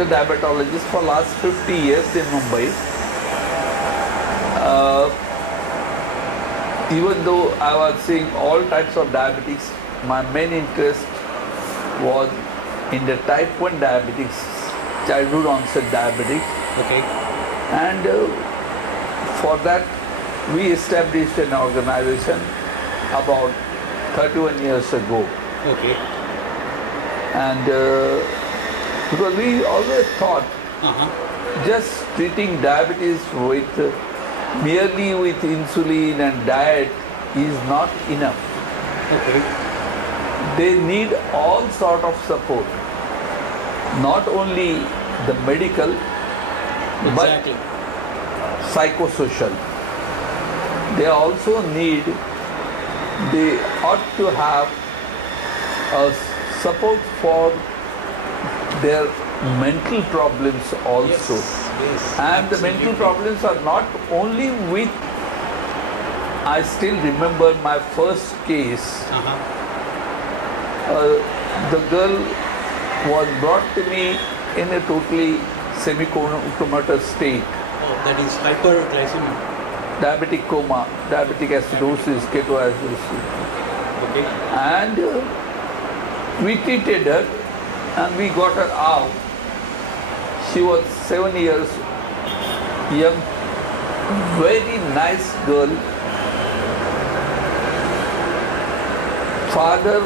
a diabetologist for last 50 years in Mumbai. Even though I was seeing all types of diabetics, my main interest was in the type 1 diabetics, childhood onset diabetics. Okay. And for that, we established an organization about 31 years ago. Okay. And because we always thought just treating diabetes with merely with insulin and diet is not enough. Okay. They need all sort of support, not only the medical, Exactly. but psychosocial. They also need, they ought to have a support for their mental problems also. Yes, And the mental problems are not only with, I still remember my first case. The girl was brought to me in a totally semi-comatose state. Oh, that is hyperglycemia. Diabetic coma, diabetic acidosis, ketoacidosis. Okay. And we treated her and we got her out. She was 7 years young, very nice girl. Father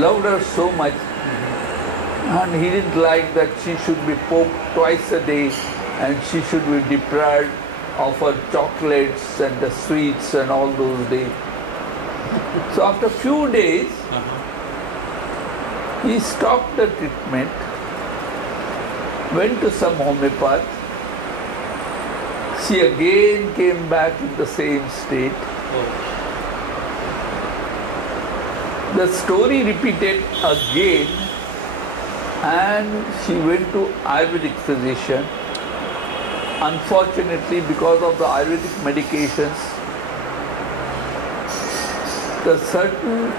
loved her so much, and he didn't like that she should be poked twice a day and she should be deprived of her chocolates and the sweets and all those days. So after a few days, he stopped the treatment, went to some homeopath. She again came back in the same state. The story repeated again, and she went to Ayurvedic physician. Unfortunately, because of the Ayurvedic medications, the certain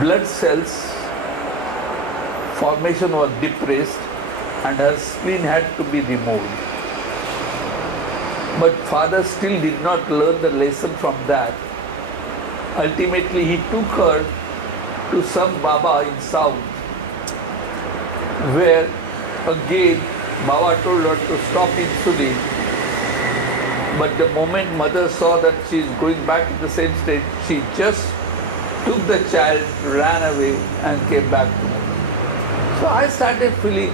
blood cells formation was depressed and her spleen had to be removed. But father still did not learn the lesson from that. Ultimately, he took her to some Baba in South, where again Baba told her to stop insulin. But the moment mother saw that she is going back in the same state, she just took the child, ran away and came back to me. So I started feeling,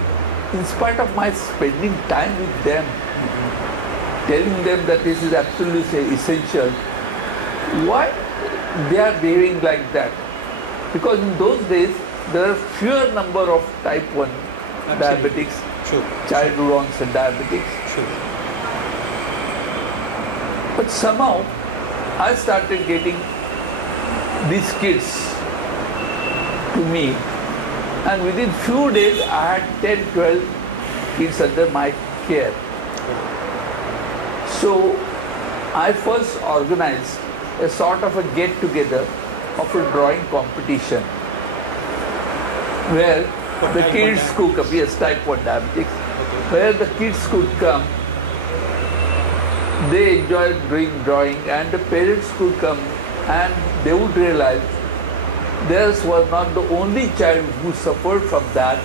in spite of my spending time with them, telling them that this is absolutely essential, why they are behaving like that? Because in those days, there are fewer number of type 1 diabetics, childhood onset diabetics. But somehow, I started getting these kids to me, and within few days, I had 10, 12 kids under my care. So, I first organized a sort of a get-together of a drawing competition where the kids could come, yes, type 1 diabetics, where the kids could come, they enjoyed doing drawing, and the parents could come and they would realize theirs was not the only child who suffered from that,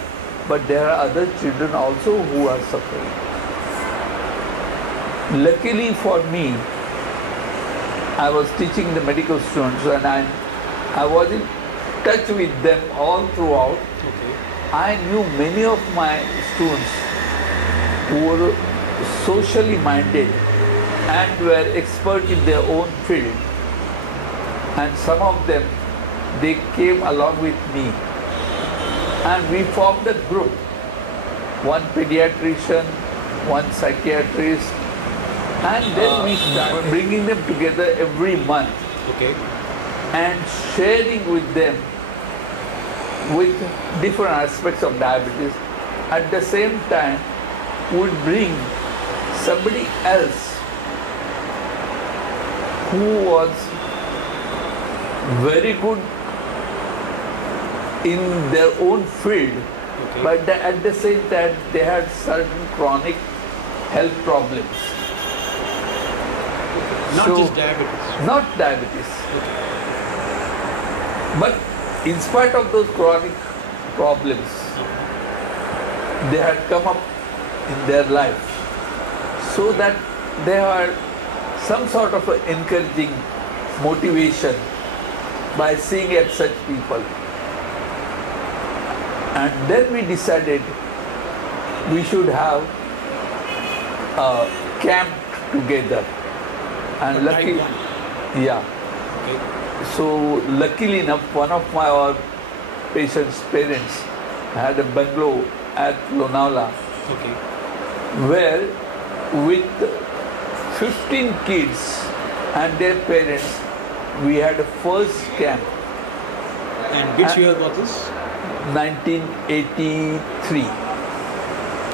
but there are other children also who are suffering. Luckily for me, I was teaching the medical students and I was in touch with them all throughout. I knew many of my students who were socially minded and were expert in their own field. And some of them, they came along with me. And we formed a group. One pediatrician, one psychiatrist, and then we started bringing them together every month and sharing with them with different aspects of diabetes. At the same time, would bring somebody else who was very good in their own field Okay. But at the same time, they had certain chronic health problems. Not So- just diabetes. Not diabetes. Okay. But in spite of those chronic problems, they had come up in their life so that they had some sort of an encouraging motivation by seeing at such people. And then we decided we should have a camp together. And lucky, Type 1. yeah. Okay. So luckily enough, one of our patient's parents had a bungalow at Lonavala, Okay. where with 15 kids and their parents, we had a first camp, And which year was this? 1983.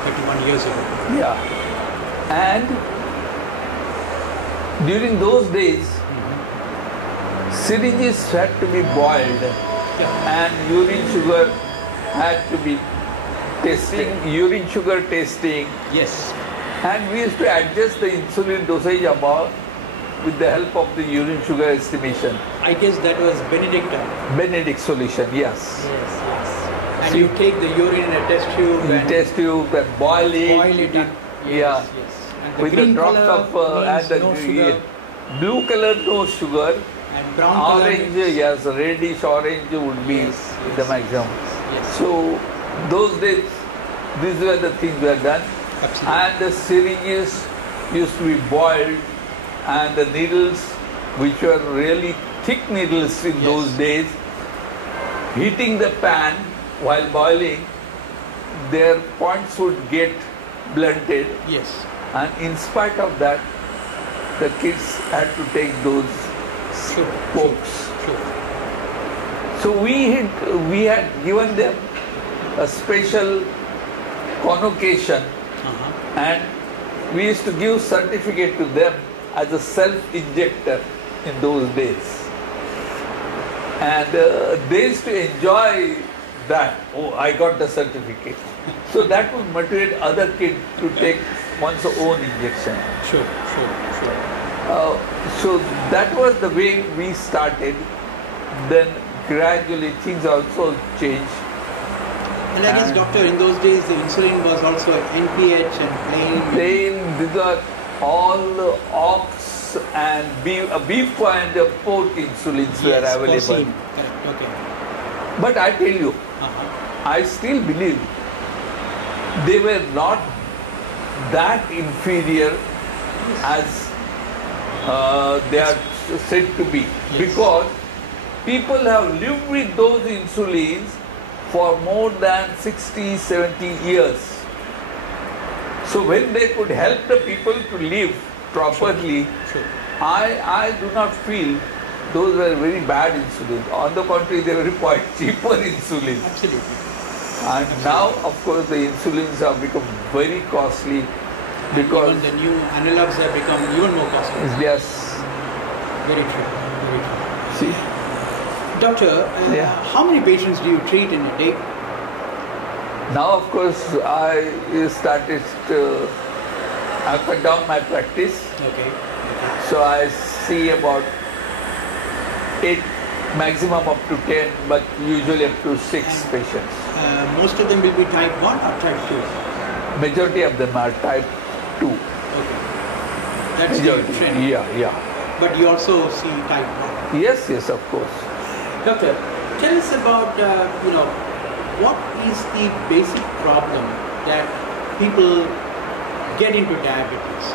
31 years ago. Yeah. And during those days, syringes had to be boiled Yeah. and urine sugar had to be urine sugar testing, Yes. and we used to adjust the insulin dosage above with the help of the urine sugar estimation. I guess that was Benedict. Benedict solution, yes. Yes, yes. And See- you take the urine in a test tube and Test tube and boil it. boil it. And, yes, Yeah. yes. And the With the green drops color of and means the no sugar, blue color no sugar, and brown color orange means- yes, reddish orange would be Yes, yes, the maximum. Yes. So those days, these were the things were done, Absolutely. and the syringes used to be boiled, and the needles, which were really thick needles in Yes. those days, heating the pan while boiling, their points would get blunted, Yes. and in spite of that, the kids had to take those Sure. pokes. Sure. So we had given them a special convocation, and we used to give certificate to them as a self-injector in those days. And they used to enjoy that. Oh, I got the certificate. So that would motivate other kids to take one's own injection. Sure. Sure. Sure. So that was the way we started. Then gradually things also changed. And I guess, And- doctor, in those days the insulin was also NPH and plain. Then these are all ox and beef and pork insulins were Yes, available. porcine. Correct. Okay. But I tell you, Uh-huh. I still believe they were not that inferior as they are said to be. Yes. Because people have lived with those insulins for more than 60, 70 years. So when they could help the people to live properly, Sure. I do not feel those were very bad insulins. On the contrary, they were quite cheaper insulins. Absolutely. And now, of course, the insulins have become very costly because Even the new analogs have become even more costly. yes, Very true. Very true. see, Doctor, Yeah. how many patients do you treat in a day? now of course I started I cut down my practice, Okay. so I see about 8, maximum up to 10, but usually up to 6 patients. Most of them will be type 1 or type 2? Majority of them are type 2. Okay. That's the Majority. trend. Yeah. But you also see type 1. Yes, of course. Doctor, tell us about, what is the basic problem that people get into diabetes?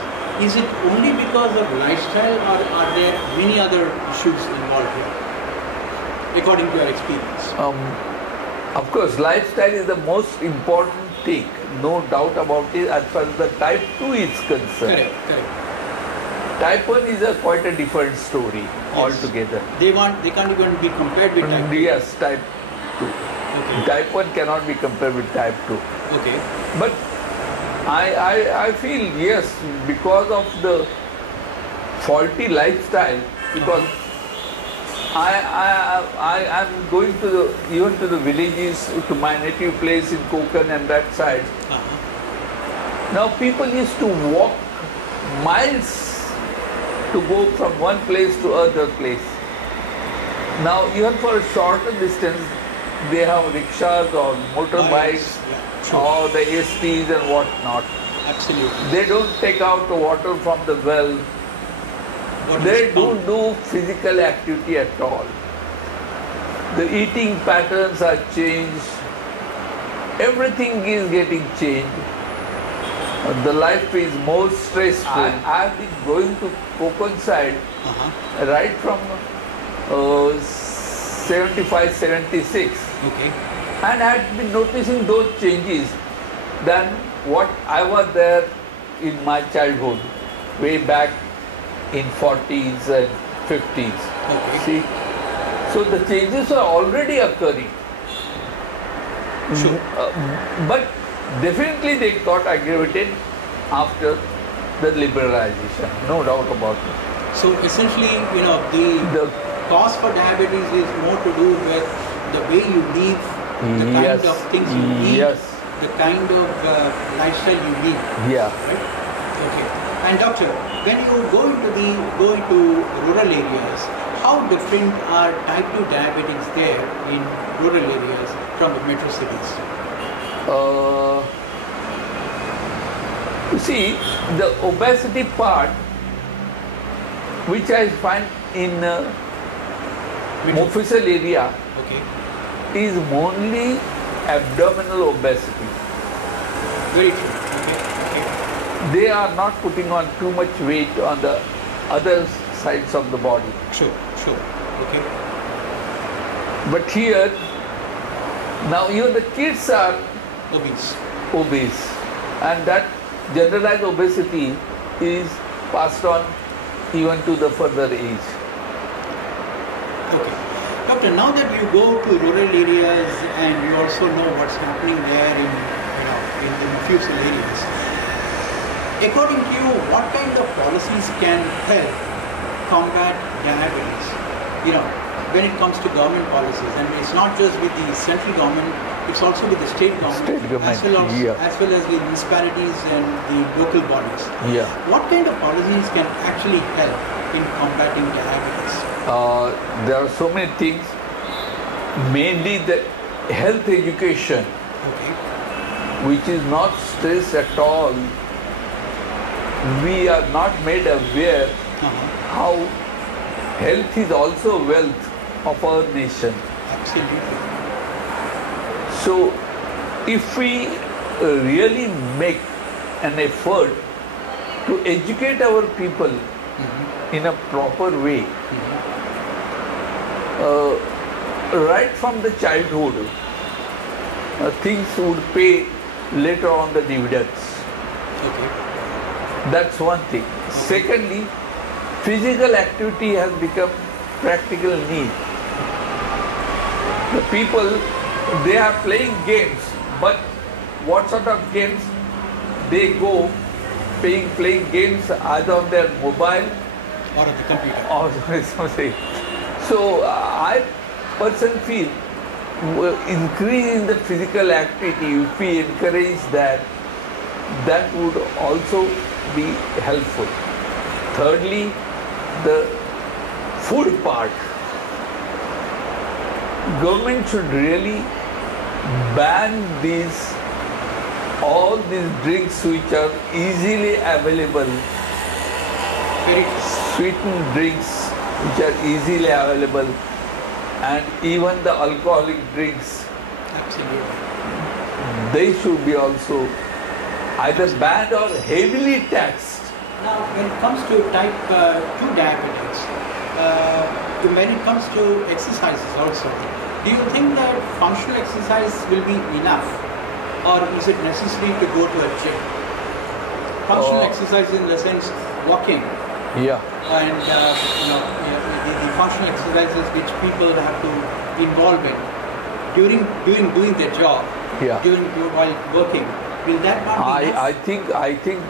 Is it only because of lifestyle or are there many other issues involved here, according to your experience? Of course, lifestyle is the most important thing, no doubt about it, as far as the type 2 is concerned. Correct. Type 1 is quite a different story altogether. They can't even be compared with type 2. Yes, type 2. Okay. Type 1 cannot be compared with type 2. Okay. But I feel, yes, because of the faulty lifestyle, because I'm going to even to the villages, to my native place in Konkan and that side. Now people used to walk miles to go from one place to other place. Now even for a shorter distance, they have rickshaws or motorbikes or the STs and what not. Absolutely. They don't take out the water from the well. They don't do physical activity at all. The eating patterns are changed. Everything is getting changed. The life is more stressful. I have been going to Konkan side right from 75, 76. Okay. And I had been noticing those changes than what I was there in my childhood, way back in 40s and 50s. Okay. See? So the changes are already occurring. Sure. But definitely they got aggravated after the liberalization, no doubt about it. So essentially, the cause for diabetes is more to do with the way you live, the kind of things you eat, the kind of lifestyle you live. Yeah. Right? Okay. And doctor, when you go into rural areas, how different are type 2 diabetics there in rural areas from the metro cities? You see, the obesity part, which I find in official area, is only abdominal obesity. Very true. Okay. They are not putting on too much weight on the other sides of the body. Sure. Okay. But here, now even the kids are obese. And that generalized obesity is passed on even to the further age. Okay. Doctor, now that you go to rural areas and you also know what's happening there in official areas, according to you, what kind of policies can help combat diabetes? When it comes to government policies, and it's not just with the central government, it's also with the state government, as well as the municipalities and the local bodies. Yeah. What kind of policies can actually help in combating diabetes? There are so many things. Mainly the health education, which is not stressed at all. We are not made aware how health is also wealth of our nation. Absolutely. So, if we really make an effort to educate our people in a proper way, right from the childhood, things would pay later on the dividends. That's one thing. Secondly, physical activity has become practical need. The people, they are playing games, but what sort of games? They go playing games either on their mobile or on the computer. Or something. So I personally feel increasing the physical activity, if we encourage that, that would also be helpful. Thirdly, the food part. Government should really ban all these drinks which are easily available, sweetened drinks which are easily available, and even the alcoholic drinks. Absolutely. They should be also either banned or heavily taxed. Now, when it comes to type 2 diabetics, when it comes to exercises also, do you think that functional exercise will be enough, or is it necessary to go to a gym? Functional exercise in the sense walking. Yeah. And the functional exercises which people have to involve in during doing their job, while working. Will that not be enough? I think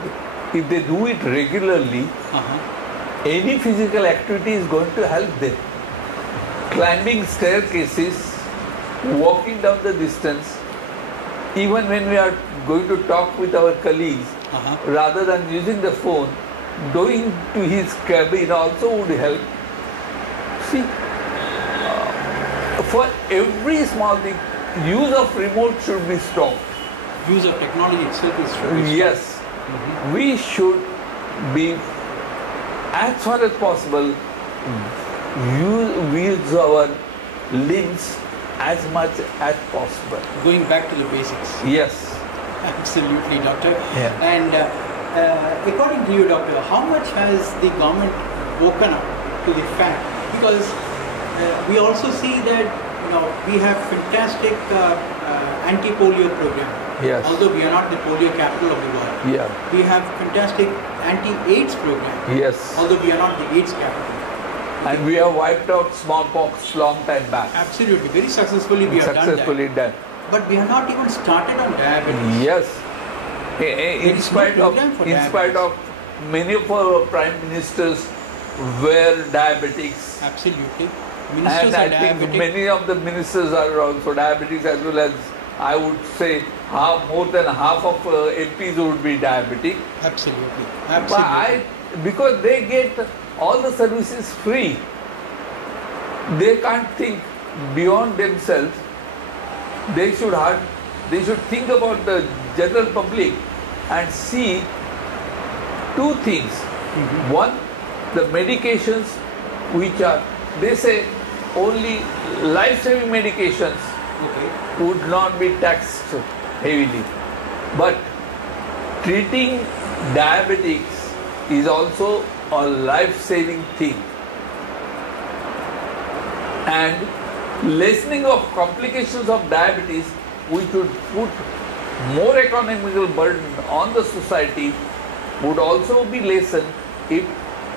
if they do it regularly, any physical activity is going to help them. climbing staircases, walking down the distance, even when we are going to talk with our colleagues, rather than using the phone, going to his cabin also would help. See, for every small thing, use of remote should be stopped. Use of technology itself is should be stopped. Yes, we should be, as far as possible, use our limbs as much as possible. Going back to the basics. Yes. Absolutely, doctor. Yeah. And according to you, doctor, how much has the government woken up to the fact? Because we also see that we have fantastic anti-polio program. Yes. Although we are not the polio capital of the world. Yeah. We have fantastic anti-AIDS program. Yes. Although we are not the AIDS capital. And we have wiped out smallpox long time back. Absolutely, very successfully we have Successfully done. But we have not even started on diabetes. Yes. In spite of many of our prime ministers were diabetics. Absolutely. Ministers and I think many of the ministers are also diabetics, as well as I would say more than half of MPs would be diabetic. Absolutely. Absolutely. But because they get all the services free, they can't think beyond themselves. They should think about the general public and see two things. One, the medications which are, they say only life-saving medications would not be taxed heavily. But treating diabetics is also a life-saving thing. And lessening of complications of diabetes, we should put more economical burden on the society, would also be lessened if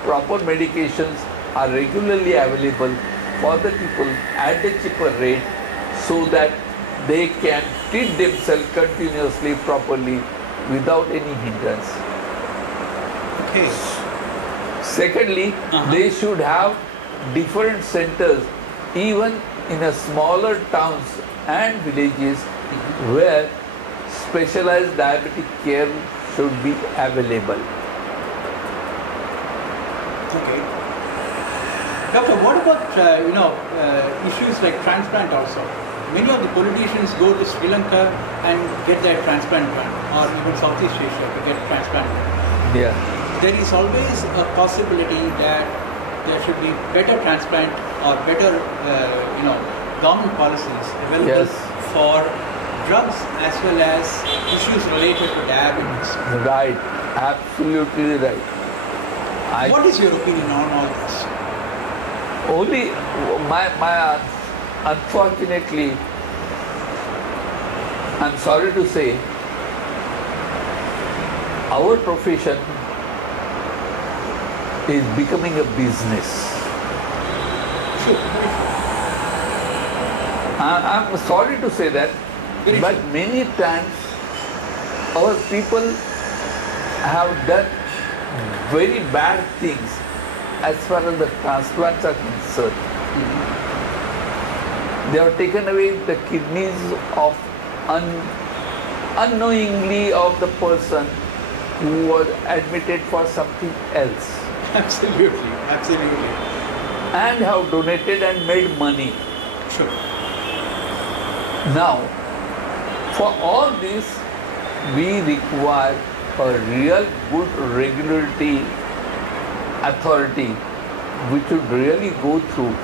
proper medications are regularly available for the people at a cheaper rate, so that they can treat themselves continuously, properly, without any hindrance. Okay. Secondly, they should have different centers, even in a smaller towns and villages, where specialized diabetic care should be available. Okay. Doctor, what about issues like transplant also? Many of the politicians go to Sri Lanka and get their transplant done, or even Southeast Asia to get transplant done. Yeah. There is always a possibility that there should be better transplant or better, government policies available for drugs as well as issues related to diabetes. Right, absolutely right. What is your opinion on all this? Only unfortunately, I'm sorry to say, our profession is becoming a business. I'm sorry to say that, but many times our people have done very bad things as far as the transplants are concerned. They have taken away the kidneys of unknowingly of the person who was admitted for something else. Absolutely, absolutely. And have donated and made money. Sure. Now, for all this, we require a real good regulatory authority which should really go through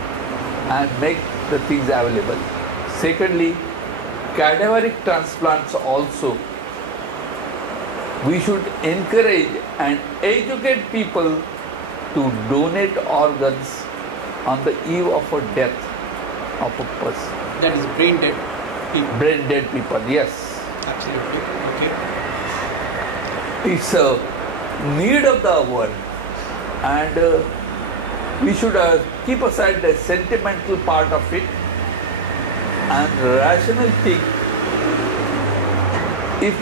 and make the things available. Secondly, cadaveric transplants also. We should encourage and educate people to donate organs on the eve of a death of a person. That is brain dead people. Brain dead people, yes. Absolutely. Okay. It's a need of the hour, and we should keep aside the sentimental part of it and rational think. If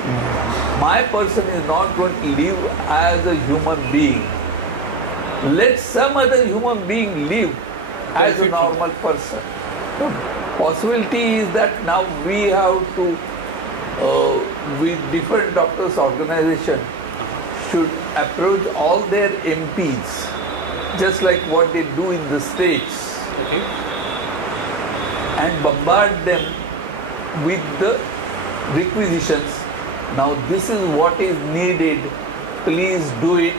my person is not going to live as a human being, let some other human being live as a normal person. The possibility is that now we have to, with different doctors' organization, should approach all their MPs, just like what they do in the States, Okay. and bombard them with the requisitions. Now this is what is needed, please do it,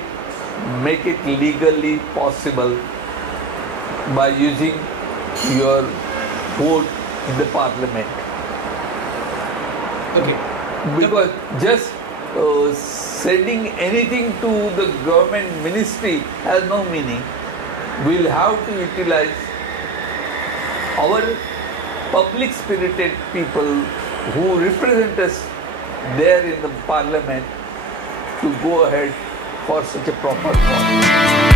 make it legally possible by using your vote in the parliament. Okay. Because just sending anything to the government ministry has no meaning. We'll have to utilize our public spirited people who represent us there in the parliament to go ahead for such a proper cause.